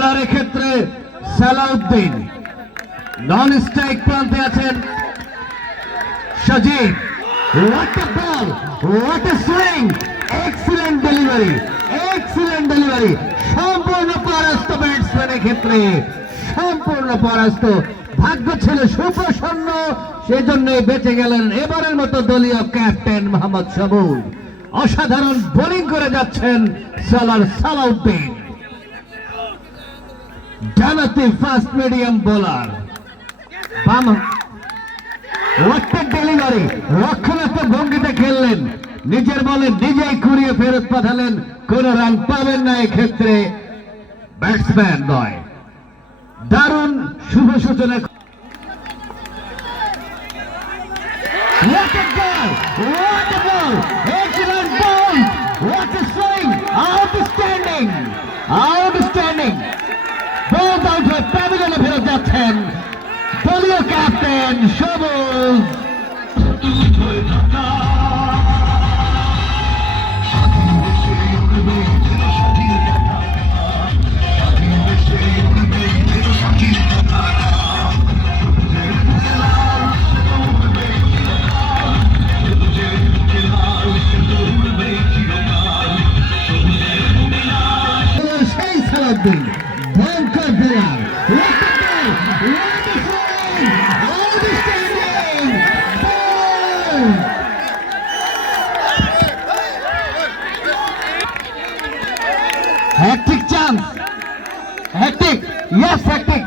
বোলারের ক্ষেত্রে সালাউদ্দিন, নন স্ট্রাইক প্রান্তে আছেন Sajib. What a ball, what a swing, excellent delivery, excellent delivery. সম্পূর্ণ পরাস্ত ব্যাটসম্যানের ক্ষেত্রে, সম্পূর্ণ পরাস্ত। ভাগ্য ছিল সুপ্রসন্ন, সেজন্যই বেঁচে গেলেন এবারের মতো দলীয় ক্যাপ্টেন মোহাম্মদ শাবুল। অসাধারণ বোলিং করে যাচ্ছেন সালাউদ্দিন, ডানাতে fast medium bowler. What a delivery, রক্ষণাত্মক ভঙ্গিতে খেললেন, নিজের বলে নিজেই ঘুরিয়ে ফেরত পাঠালেন। কোন রান পাবেন না এক্ষেত্রে ব্যাটসম্যান নয়। দারুণ শুভ সূচনা। What a ball! What a ball! Excellent ball! What a swing! Outstanding! Outstanding! Ball out হয়ে প্যাভিলিয়নে ফেরত যাচ্ছেন দলীয় ক্যাপ্টেন সবুজ। সেই সালাউদ্দিন ভয়ঙ্কর bowler. Hectic chance, hectic, yes hectic,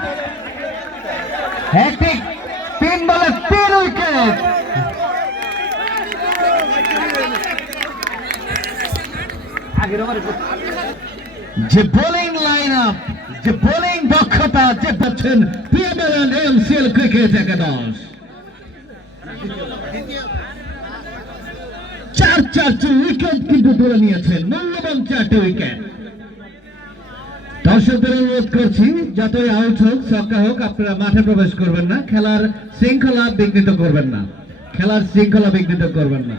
hectic, 3 বলে 3 উইকেট। যে বোলিং লাইন আপ, যে বোলিং দক্ষতা, যে পাচ্ছেন প্রিমিয়ার এমসিএল ক্রিকেট একাদশ। 4 উইকেট কিন্তু ধরে নিয়েছেন, মূল্যবান 4টি উইকেট। দর্শকদের অনুরোধ করছি, যতই আউট হোক ছক্কা হোক, আপনারা মাঠে প্রবেশ করবেন না, খেলার শৃঙ্খলা বিঘ্নিত করবেন না, খেলার শৃঙ্খলা বিঘ্নিত করবেন না।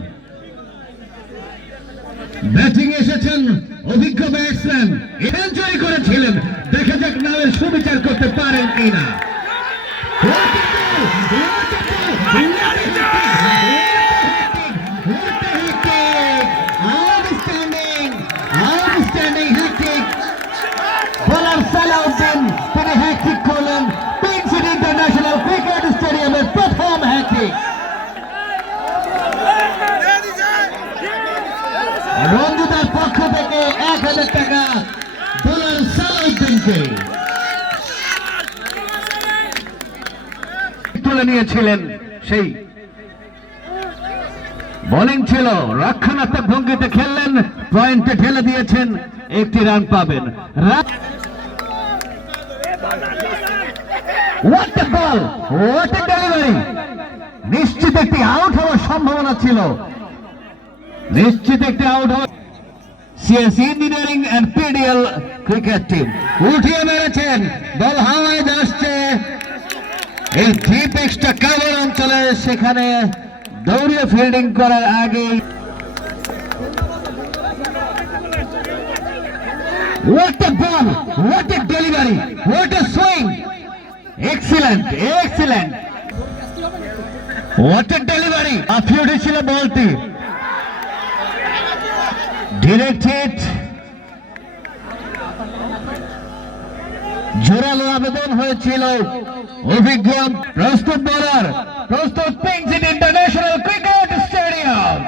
ব্যাটিং এসেছেন অভিজ্ঞ ব্যাটসম্যান, সেঞ্চুরি করেছিলেন, দেখা যাক নামের সুবিচার করতে পারেন কিনা। সালাউদ্দিন তিনি হ্যাট্রিক করলেন পিঙ্ক সিটি ইন্টারন্যাশনাল ক্রিকেট স্টেডিয়ামের প্রথম হ্যাট্রিক। রঞ্জিতার পক্ষ থেকে 1000 টাকা বোলার সালাউদ্দিনকে তুলে নিয়েছিলেন। সেই বোলিং ছিল, রক্ষণাত্মক ভঙ্গিতে খেললেন, পয়েন্টে ঠেলে দিয়েছেন, 1টি রান পাবেন। What a ball! What a delivery! নিশ্চিত একটি আউট হওয়ার সম্ভাবনা ছিল, নিশ্চিত একটি আউট হওয়ার। CS engineering and PDL cricket team উঠিয়ে মেরেছেন, বল হাওয়ায় আসছে এই ডিপ এক্সট্রা কাভার অঞ্চলে, সেখানে দৌড়িয়ে ফিল্ডিং করার আগে। What a ball! What a delivery! What a swing! Excellent, excellent! What a delivery! আফিউডি ছিল বলটি, ডিরেক্ট হিট। জোরালো আবেদন হয়েছিল, অভিজ্ঞ প্রস্তুত বোলার, প্রস্তুত pink city international cricket stadium.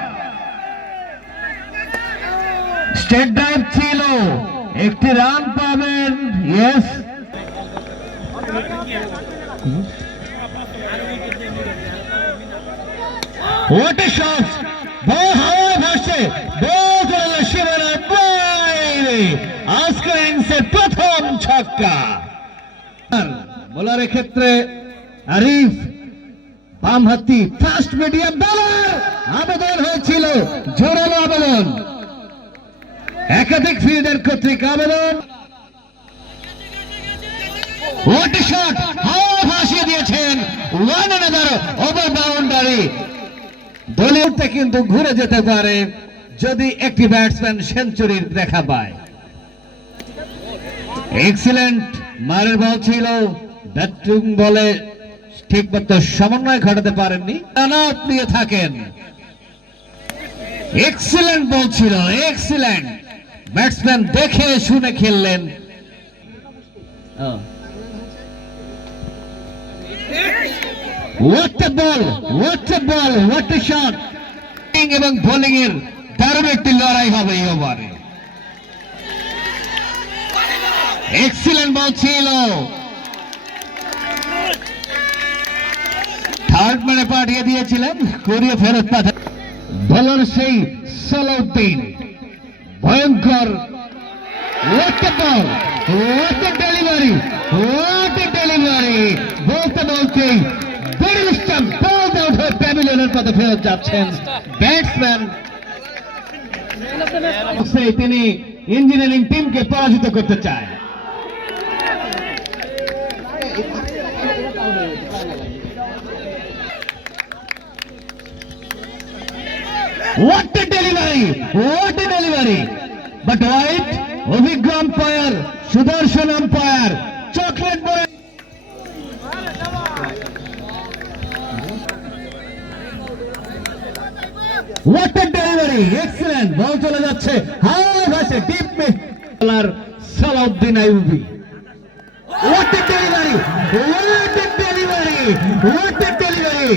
State drive ছিল, 1টি রান পাবেন। ইয়েস, হোয়াট এ শট, বল হাওয়ায় ভাসছে, বল চলে সীমানার বাইরে, আজকের ইনিংসের প্রথম ছক্কা। বোলারের ক্ষেত্রে আরিফ, বামহাতি ফাস্ট মিডিয়াম বোলার, আবেদন হয়েছিল, জোরালো আবেদন, একাধিক ফিল্ডার কর্তৃক আবেদন। হোয়াট এ শট, হাওয়ায় ভাসিয়ে দিয়েছেন, ওয়ান অ্যানাদার ওভার বাউন্ডারি। দলীয়টা কিন্তু ঘুরে যেতে পারে যদি একটি ব্যাটসম্যান সেঞ্চুরির দেখা পায়। এক্সিলেন্ট মারের বল ছিল, ব্যাটিং বলে ঠিক মতো সমন্বয় ঘটাতে পারেননি, টানাপ নিয়ে থাকেন। এক্সিলেন্ট বল ছিল, এক্সিলেন্ট ব্যাটসম্যান দেখে শুনে খেললেন। What a ball! What a ball! What a shot! এবং বোলিং এর দারুণ একটি লড়াই হবে এই ওভারে। এক্সিলেন্ট বল ছিল, থার্ড ম্যানে পাঠিয়ে দিয়েছিলেন, করিয়ে ফেরত পাঠান বলার সেই সালাউদ্দিন। ভয়ঙ্কর what a ball! What a delivery! What a delivery! বলতে বলতেই বড়িস্টাম বল আউট হয়ে প্যাভিলিয়নের পথে ফেরত যাচ্ছেন ব্যাটসম্যান। তিনি ইঞ্জিনিয়ারিং টিমকে পরাজিত করতে চায়। What a delivery! What a delivery! But right, অভিজ্ঞ আম্পায়ার, সুদর্শন umpire, chocolate boy. What a delivery! Excellent! Ball চলে যাচ্ছে হাওয়া ভাসে ডিপ বলার Salauddin Ayubi. What a delivery! What a delivery! What a delivery!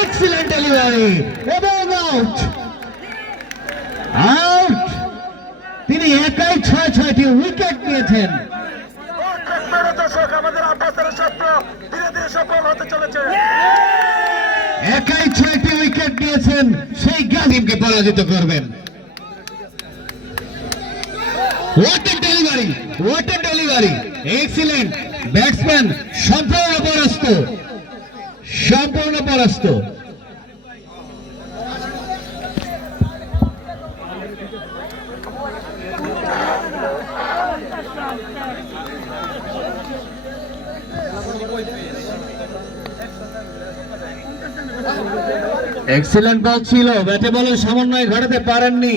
Excellent delivery! এবং আউট। আউট। তিনি একাই 6টি উইকেট নিয়েছেন। একাই 6টি উইকেট নিয়েছেন, সেই গাজীমকে পরাজিত করবেন। What a delivery! What a delivery! Excellent! Batsman সম্পূর্ণ পরাস্ত, সম্পূর্ণ পরাস্ত। এক্সিলেন্ট বল ছিল, ব্যাটে বলে সমন্বয় ঘটাতে পারেননি।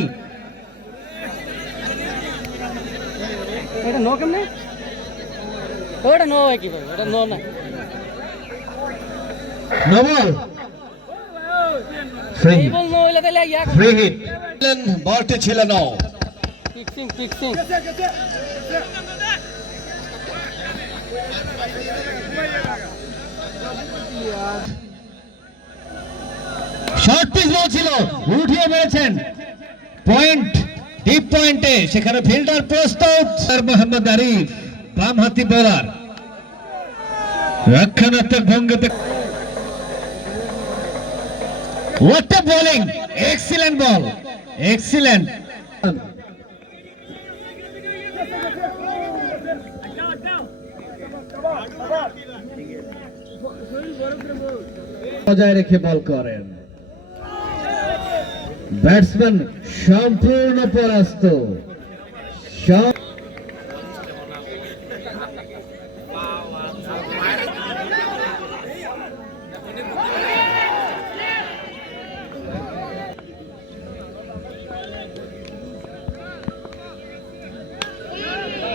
এটা নো কেমনে? ওটা নো হয় কিভাবে? ওটা নো না। No ball. Free hit. Ball no হইলে তাহলে ইয়া ফ্রি হিট। বলটি ছিল no. Fixing fixing. Short pitch ball ছিল, উঠিয়ে মেরেছেন পয়েন্ট, ডিপ পয়েন্টে, সেখানে ফিল্ডার প্রস্তুত। মোহাম্মদ আরিফ বামহাতি বোলার, রক্ষণাত্মক ভঙ্গিতে। What a bowling! Excellent ball! Excellent! বজায় রেখে বল করেন ব্যাটসম্যান, সম্পূর্ণ পরাস্ত।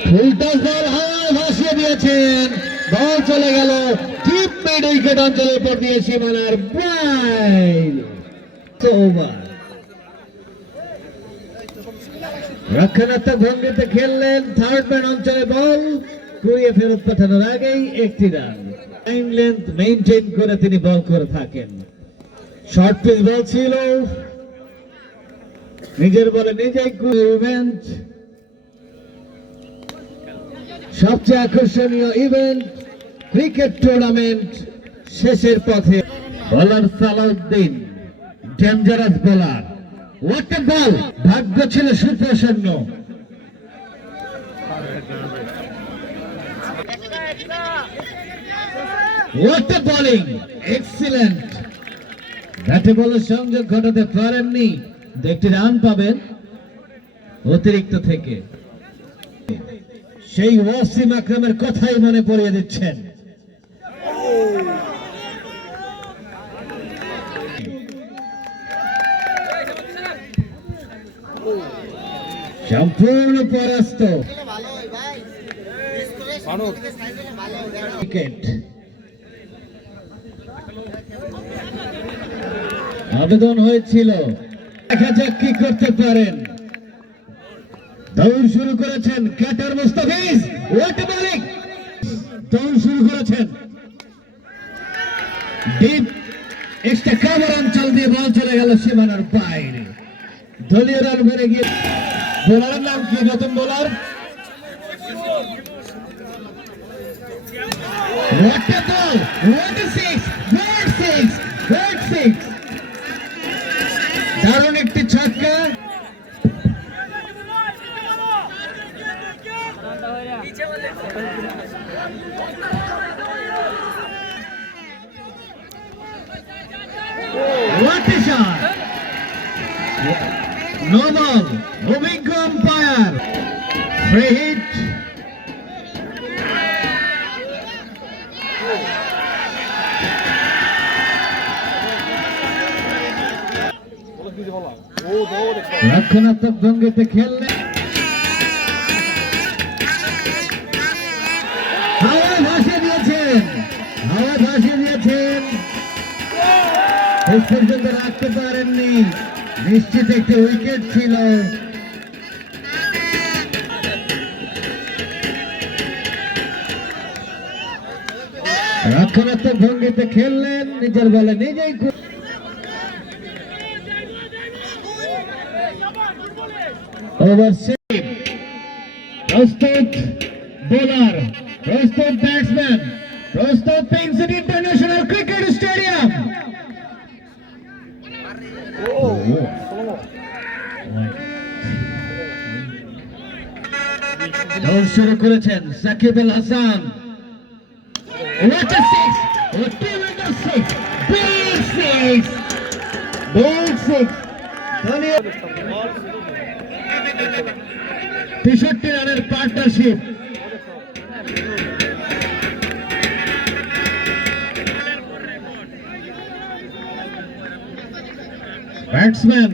ফুলটস বল হাওয়ায় ভাসিয়ে দিয়েছেন, বল চলে গেল ডিপ মিড উইকেট অঞ্চলের উপর দিয়ে সীমানার বাইরে। ওভার রক্ষণাত্মক ভঙ্গিতে খেললেন, থার্ড ম্যান অঞ্চলে বল ঘুরিয়ে ফেরত পাঠানোর আগেই একটি রান। টাইম লেন্থ মেইনটেইন করে তিনি বল করে থাকেন। শর্ট পিচ বল ছিল, নিজের বলে নিজেই ইভেন্ট, সবচেয়ে আকর্ষণীয় ইভেন্ট ক্রিকেট টুর্নামেন্ট শেষের পথে। Bowler Salauddin, dangerous bowler. What a ball! ভাগ্য ছিল সুপ্রসন্ন। What a bowling! Excellent! ব্যাটে বলে সংযোগ ঘটাতে পারেননি, একটি রান পাবেন অতিরিক্ত থেকে। সেই ওয়াসিম আকরামের কথাই মনে পড়িয়ে দিচ্ছেন। সম্পূর্ণ পরাস্ত। উইকেট আবেদন হয়েছিল, দেখা যাক কি করতে পারেন। দৌড় শুরু করেছেন কাটার মুস্তাফিজ, ওয়াট এ বোলিং! দৌড় শুরু করেছেন, ডিপ এক্সট্রা কভার অঞ্চল দিয়ে বল চলে গেল সীমানার বাইরে। দলীয় রান বেড়ে গিয়ে বোলারের নাম কি? নতুন bowler What a ball! What a six! What six! What six! দারুণ একটি ছক্কা। What a shot! No ball. Moving umpire. Free hit. রক্ষণাত্মক ভঙ্গিতে খেললে হাওয়া ভাসিয়ে দিয়েছেন, হাওয়া ভাসিয়ে দিয়েছেন, শেষ পর্যন্ত রাখতে পারেননি। নিশ্চিত একটি উইকেট ছিল। রক্ষণাত্মক ভঙ্গিতে খেললেন, নিজের বলে নিজেই ওভার সেভ। প্রস্তুত বোলার, প্রস্তুত ব্যাটসম্যান, প্রস্তুত পিংসিট ইন্টারন্যাশনাল ক্রিকেট স্টেডিয়াম। দৌড় শুরু করেছেন Shakib Al Hasan. What a six! What a six! Big six! Big six! 63 রানের পার্টনারশিপ। ব্যাটসম্যান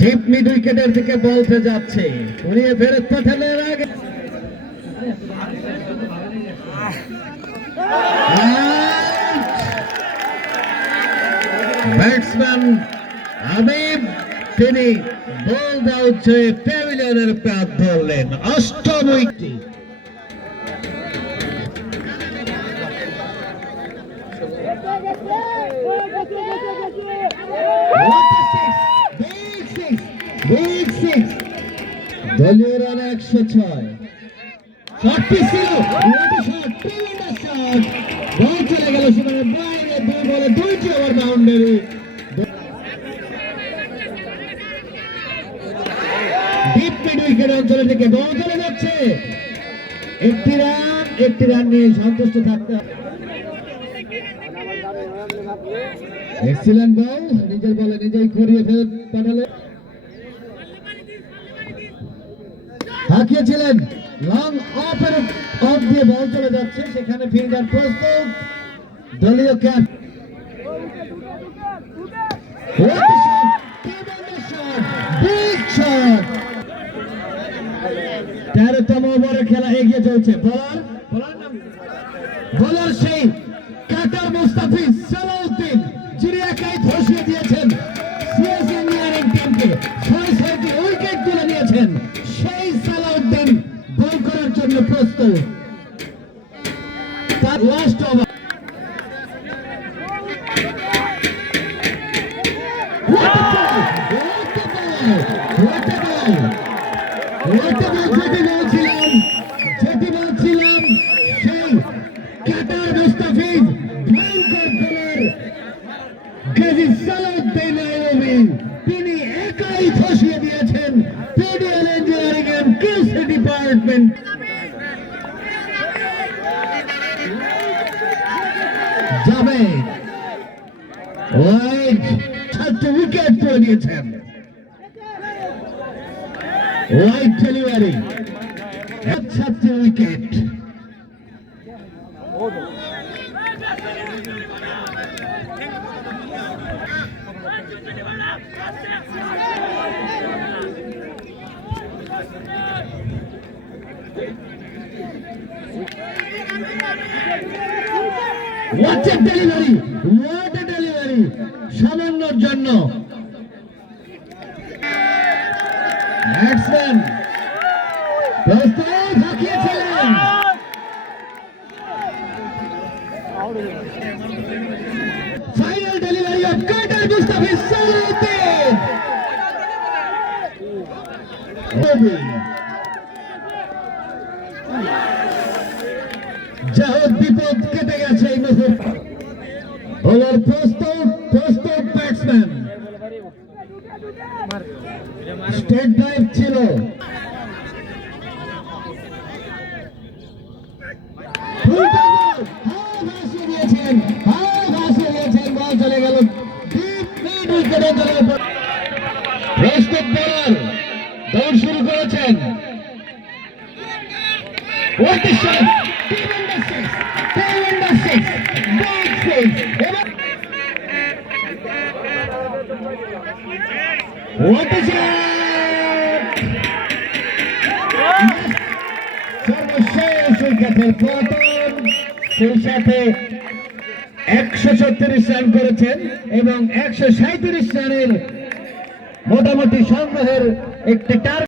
ডিপ মিড উইকেটের দিকে বলতে যাচ্ছে, উড়িয়ে ফেরত পাঠানোর আগে ব্যাটসম্যান হাবিব তিনি বল আউট হয়ে প্যাভিলিয়নের পথ ধরলেন। অষ্টম উইকেটটি দলীয় রান 106। শটটি ছিল বল চলে গেল সীমানার বাইরে, দুই বলে দুইটি over boundary. Deep mid wicket অঞ্চল থেকে বল চলে যাচ্ছে। একটি রান নিয়ে সন্তুষ্ট থাকতে হবে। এক্সিলেন্ট বল, নিজের বলে নিজেই ঘুরিয়ে ফেরত পাঠালে। হাঁকিয়েছিলেন লং অফ দিয়ে বল চলে যাচ্ছে, সেখানে ফিল্ডার প্রস্তুত। দলীয় ক্যাপ 13তম ওভারের খেলা এগিয়ে চলছে। বোলার সেই কাটার মুস্তাফিজ সালাউদ্দিন, যিনি একাই ধসিয়ে দিয়েছেন সিএস ইঞ্জিনিয়ারিং টিমকে, 6-6টি উইকেট তুলে নিয়েছেন। সেই সালাউদ্দিন বল করার জন্য প্রস্তুত। তার লাস্ট ওভার যেটি বলছিলাম সেই কাটার মুস্তাফিজ ভয়ঙ্কর বোলার গাজী সালাউদ্দিন আইয়ুবী, তিনি একাই ধসিয়ে দিয়েছেন PDL engineering and QC department. যাবে ওয়াইড, 7টি উইকেট তুলে নিয়েছেন। ওয়াইড ডেলিভারি, 7টি wicket. What a delivery! What a delivery! সামান্যর জন্য ব্যাটসম্যান প্রস্তুত হাঁকিয়েছিলেন। Final delivery of Qatar Mustafi Salahuddin. জাহদ বিপদ কেটে গেছে এই মুহূর্তে। ওভার প্রস্তুত ব্যাটসম্যান। স্টেট ড্রাইভ ছিল। বল চলে গেল প্রস্তুত বোলার দৌড় শুরু করেছেন। What a shot! Two-under six! Big six! What a shot! সর্বশেষ উইকেটের পতন, সেই সাথে 136 রান করেছেন এবং 137 রানের মোটামুটি সংগ্রহের একটি টার্গেট।